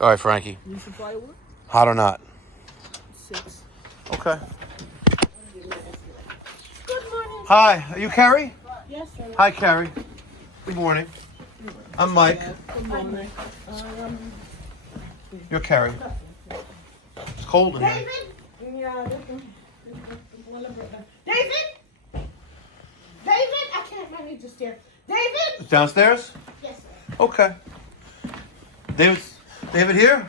All right, Frankie. You some firewood? Hot or not? 6. Okay. Good morning. Hi, are you Carrie? Yes, sir. Hi, Carrie. Good morning. I'm Mike. Good morning. You're Carrie. It's cold in here. David? Yeah. David? David? I can't manage the stair. David? Downstairs? Yes, sir. Okay. David here?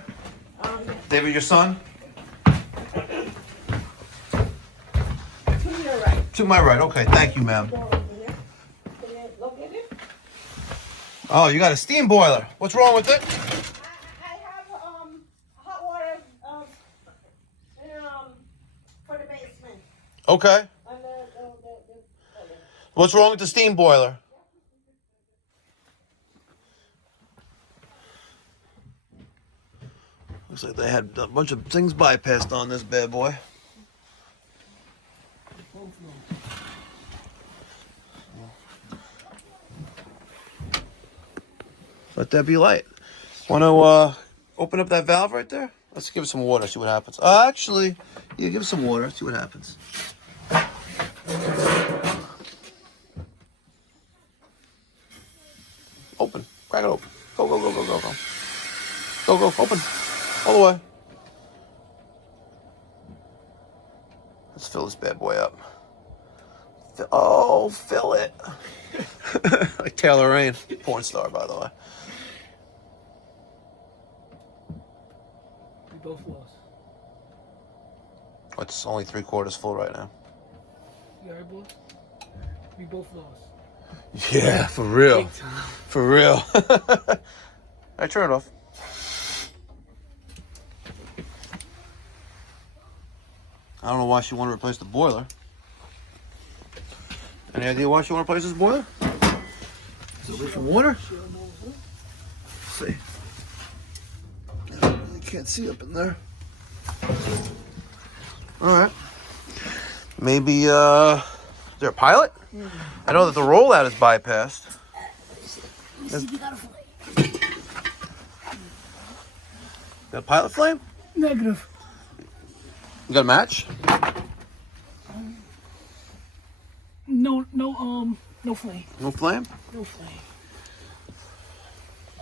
Yes. David, your son? To your right. To my right. Okay, thank you, ma'am. Go over there. Can you look at it? Oh, you got a steam boiler. What's wrong with it? I have hot water for the basement. Okay. And What's wrong with the steam boiler? Looks like they had a bunch of things bypassed on this bad boy. Let that be light. Want to open up that valve right there? Let's give it some water, see what happens. Actually, yeah, give it some water, see what happens. Open. Crack it open. Go, go, go, go, go, go. Go, go, open. All the way. Let's fill this bad boy up. Fill it. Like Taylor Rain, porn star, by the way. We both lost. It's only 3/4 full right now. You alright, boys? We both lost. Yeah, for real. Big time. For real. I turn it off. I don't know why she wanted to replace the boiler. Any idea why she wanted to replace this boiler? Is it leak from water? Let's see. I really can't see up in there. Alright. Maybe, is there a pilot? I know that the rollout is bypassed. Got a pilot flame? Negative. You got a match? No flame. No flame? No flame.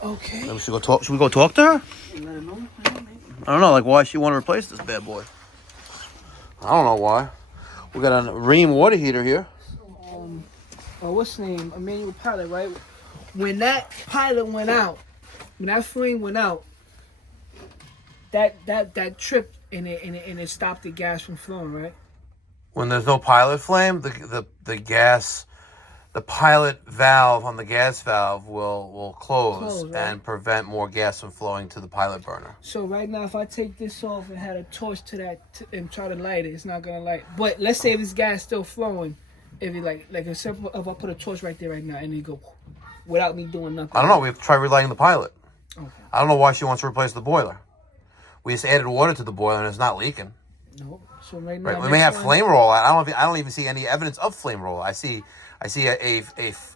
Okay. Maybe we should go talk. Should we go talk to her? Let her know. I don't know, like why she want to replace this bad boy. I don't know why. We got a Ream water heater here. What's the name? Emmanuel Pilot, right? When that pilot went out, when that flame went out, that tripped and it stopped the gas from flowing, right? When there's no pilot flame, the gas, the pilot valve on the gas valve will close right? and prevent more gas from flowing to the pilot burner. So right now, if I take this off and had a torch to that and try to light it, it's not gonna light. But let's say this gas still flowing, if it like if I put a torch right there right now and it go without me doing nothing. I don't know. We have to try relighting the pilot. Okay. I don't know why she wants to replace the boiler. We just added water to the boiler and it's not leaking. No. So right now, Right. We may have flame rollout. I don't even see any evidence of flame rollout. I see a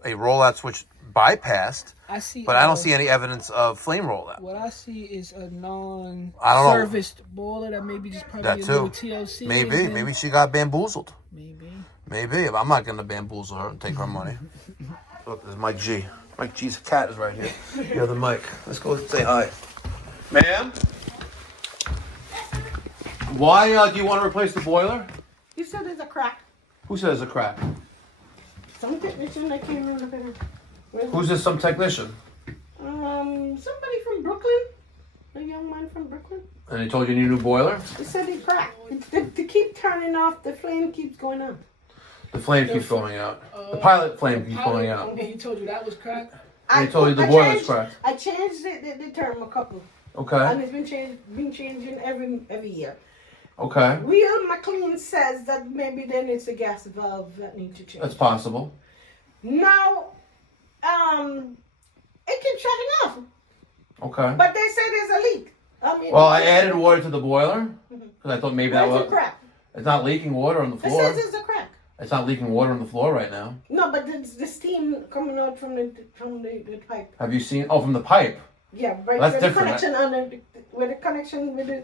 rollout switch bypassed. I see, but I don't see any evidence of flame rollout. What I see is a I don't know. non-serviced boiler that maybe just probably That a too. little TLC. Maybe she got bamboozled. Maybe. I'm not gonna bamboozle her and take her money. Look, there's Mike G. Mike G's cat is right here. The other Mike. Let's go say hi. Ma'am? Why do you want to replace the boiler? You said there's a crack. Who says a crack? Some technician that came in look at it. Who's this? Some technician? Somebody from Brooklyn. A young man from Brooklyn. And they told you you need a new boiler? He said it cracked. To keep turning off, the flame keeps going up. The flame keeps going out. The pilot flame keeps going out. And he told you that was cracked? And he told you the boiler's cracked. I changed the term a couple. Okay. And it's been changing every year. Okay. Real McLean says that maybe then it's a gas valve that needs to change. That's possible. Now, it keeps shutting off. Okay. But they say there's a leak. Well, I added water to the boiler because I thought maybe that Where's was. the crack? It's not leaking water on the It floor. says it's a crack. It's not leaking water on the floor right now. No, but the steam coming out from the pipe. Have you seen? Oh, from the pipe. Yeah, right. That's the different. connection on the where the connection with the,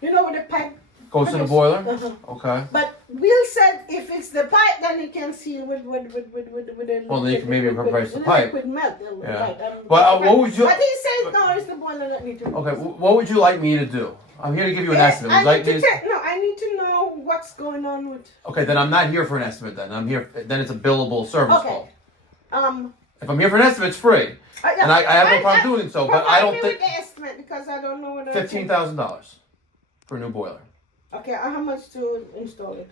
where the pipe Goes to the boiler? Uh-huh. Okay. But Will said if it's the pipe, then you can see with the. Well, then you can maybe replace the pipe. Liquid melt. Yeah. Right, But what would you... But he says no, it's the boiler that needs to. Okay, what would you like me to do? I'm here to give you an estimate. Would you like me to... I need to know what's going on with. Okay, then I'm not here for an estimate then. I'm here, then it's a billable service call. If I'm here for an estimate, it's free. Yeah, And I have no problem doing so, but I don't think. think... The estimate because I don't know what. $15,000 for a new boiler. Okay, how much to install it?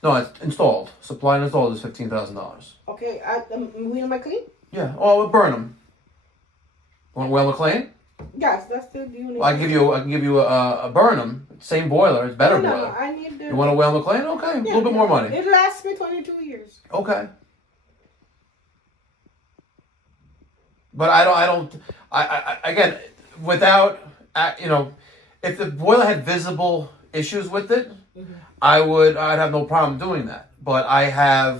No, it's installed. Supply and installed is $15,000. Okay, Will McLean? Yeah, oh, we'll burn them. Want Will McLean? Yes, that's the unit. Well, I can give you a Burnham, same boiler, it's better No, boiler. I need the. You want a Will McLean? Okay, a little bit more money. It lasts me 22 years. Okay. But I again, without, if the boiler had visible issues with it, I'd have no problem doing that. But I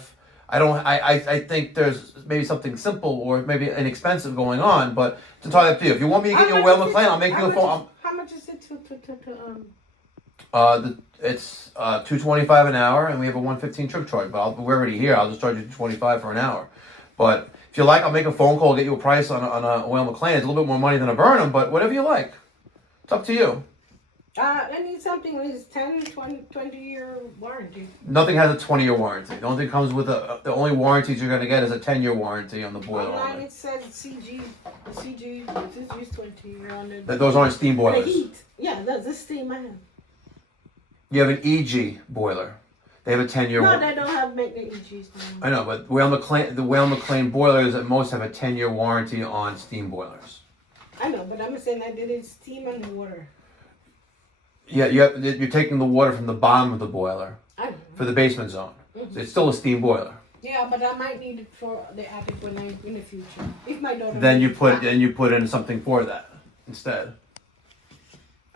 think there's maybe something simple or maybe inexpensive going on, but it's entirely up to you. If you want me to get you a Will McLean, I'll make you a phone. How much is it to It's $2.25 an hour, and we have a $1.15 trip charge. But we're already here. I'll just charge you $2.25 for an hour. But if you like, I'll make a phone call, get you a price on a Will McLean. It's a little bit more money than a Burnham, but whatever you like. It's up to you. I need something with 10, 20-year warranty. Nothing has a 20-year warranty. The only thing comes with the only warranties you're going to get is a 10-year warranty on the boiler. Online it says CG is 20 on it. Those aren't steam The boilers. heat. Yeah, that's the steam I have. You have an EG boiler. They have a 10-year No, warranty. they don't have make the EGs. I know, but the Whale McLean boilers at most have a 10-year warranty on steam boilers. I know, but I'm saying I did it steam and water. Yeah, you're taking the water from the bottom of the boiler I know. for the basement zone. So it's still a steam boiler. Yeah, but I might need it for the attic in the future. If my daughter. Then you put in something for that instead.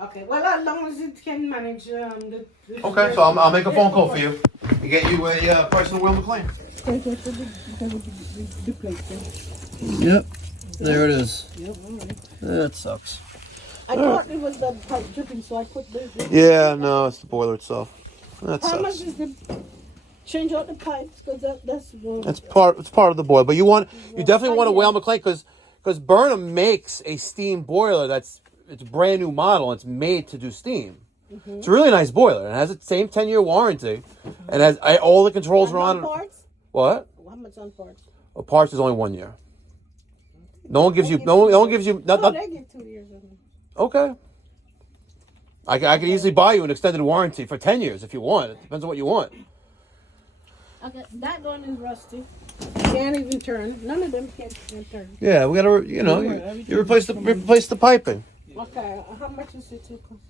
Okay, well, as long as it can manage the Okay, so I'll make a phone call for you to get you a personal Will McLean. Yep, there it is. Yep, all right. That sucks. I thought it was the pipe dripping, so I put the. Yeah, no, it's the boiler itself. That How much sucks. is the change out the pipes? Because that's. It's part of the boiler, but you definitely want a Whale McLean because Burnham makes a steam boiler it's a brand new model. It's made to do steam. Mm-hmm. It's a really nice boiler. It has the same 10-year warranty, and has all the controls are on. Parts? What? How much on parts? Parts is only 1 year. No one gives you. No one gives you. No, they give 2 years. Okay. I could easily buy you an extended warranty for 10 years if you want. It depends on what you want. Okay, that one is rusty. Can't even turn. None of them can turn. Yeah, we gotta. You replace the piping. Okay, how much is it to cost?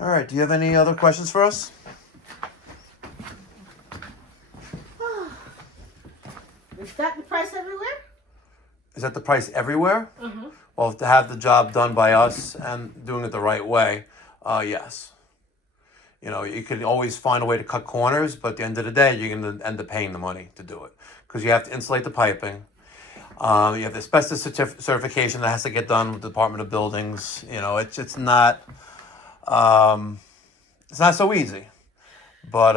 All right. Do you have any other questions for us? Is that the price everywhere? Is that the price everywhere? Uh-huh. Well, to have the job done by us and doing it the right way, yes. You can always find a way to cut corners, but at the end of the day, you're going to end up paying the money to do it. Because you have to insulate the piping. You have the asbestos certification that has to get done with the Department of Buildings. It's not so easy. But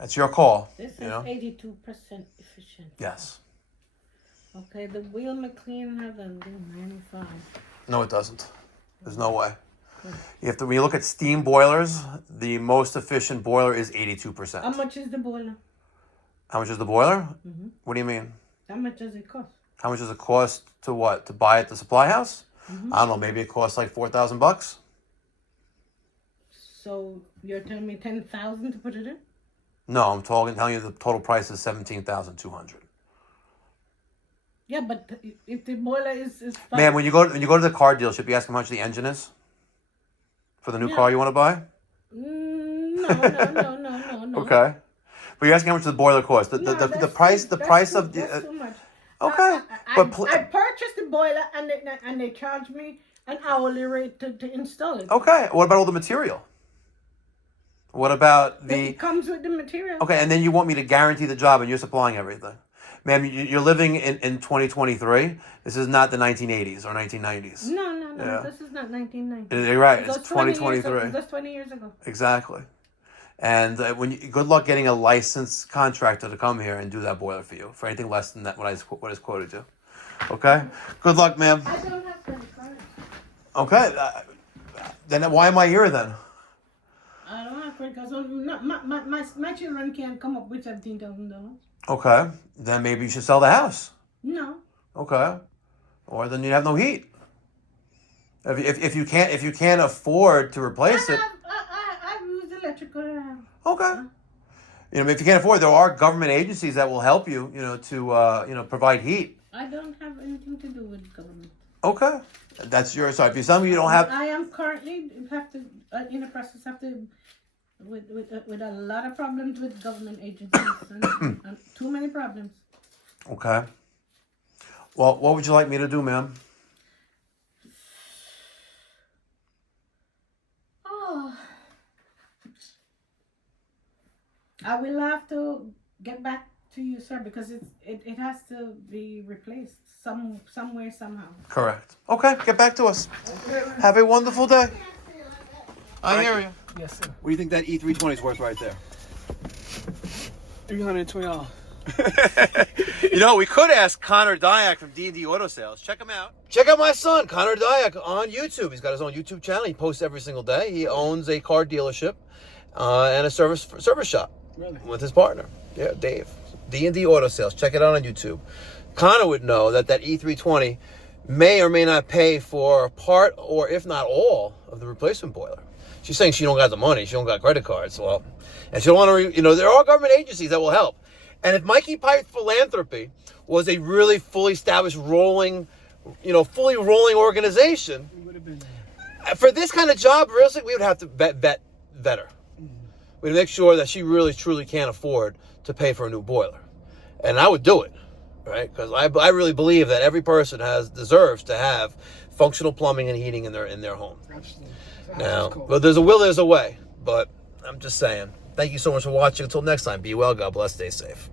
it's your call. This is 82% efficient. Yes. Okay, the Will McLean has a 95. No, it doesn't. There's no way. When you look at steam boilers, the most efficient boiler is 82%. How much is the boiler? How much is the boiler? Mm-hmm. What do you mean? How much does it cost? How much does it cost to what? To buy at the supply house? Mm-hmm. I don't know. Maybe it costs like $4,000. So you're telling me 10,000 to put it in? No, I'm telling you the total price is $17,200. Yeah, but if the boiler is fine. Man, when you go to the car dealership, you ask how much the engine is for the new car you want to buy. No. Okay, But you're asking how much the boiler costs. The price of the. That's too much. Okay, I purchased the boiler and they charged me an hourly rate to install it. Okay, what about all the material? What about the? It comes with the material. Okay, and then you want me to guarantee the job, and you're supplying everything, ma'am. You're living in 2023. This is not the 1980s or 1990s. No. Yeah. This is not 1990. You're right. That's It's 2023. That's 20 years ago. Exactly. And good luck getting a licensed contractor to come here and do that boiler for you for anything less than that what I just quoted you. Okay. Good luck, ma'am. I don't have credit cards. Okay. Then why am I here then? I don't have credit cards. So my children can't come up with $17,000. Okay. Then maybe you should sell the house. No. Okay. Or then you have no heat. If you can't afford to replace it. I've used electrical. Okay. If you can't afford, there are government agencies that will help you. To provide heat. I don't have anything to do with government. Okay. That's your. So if you're telling me you don't have. I am currently in the process with a lot of problems with government agencies and too many problems. Okay. Well, what would you like me to do, ma'am? I will have to get back to you, sir, because it has to be replaced somewhere, somehow. Correct. Okay, get back to us. Have a wonderful day. I hear you. Yes, sir. What do you think that E320 is worth right there? $320. We could ask Connor Dyack from D&D Auto Sales. Check him out. Check out my son, Connor Dyack, on YouTube. He's got his own YouTube channel. He posts every single day. He owns a car dealership and a service shop. Really? With his partner. Yeah, Dave. D&D Auto Sales. Check it out on YouTube. Connor would know that E320 may or may not pay for part or if not all of the replacement boiler. She's saying she don't got the money. She don't got credit cards. Well, and she don't want to, there are government agencies that will help. And if Mikey Pipes Philanthropy was a really fully established fully rolling organization, It would have been. For this kind of job, realistically, we would have to vet her. We'd make sure that she really, truly can't afford to pay for a new boiler. And I would do it, right? Because I really believe that every person deserves to have functional plumbing and heating in their home. Absolutely. Now, but there's a will, there's a way. But I'm just saying. Thank you so much for watching. Until next time, be well, God bless, stay safe.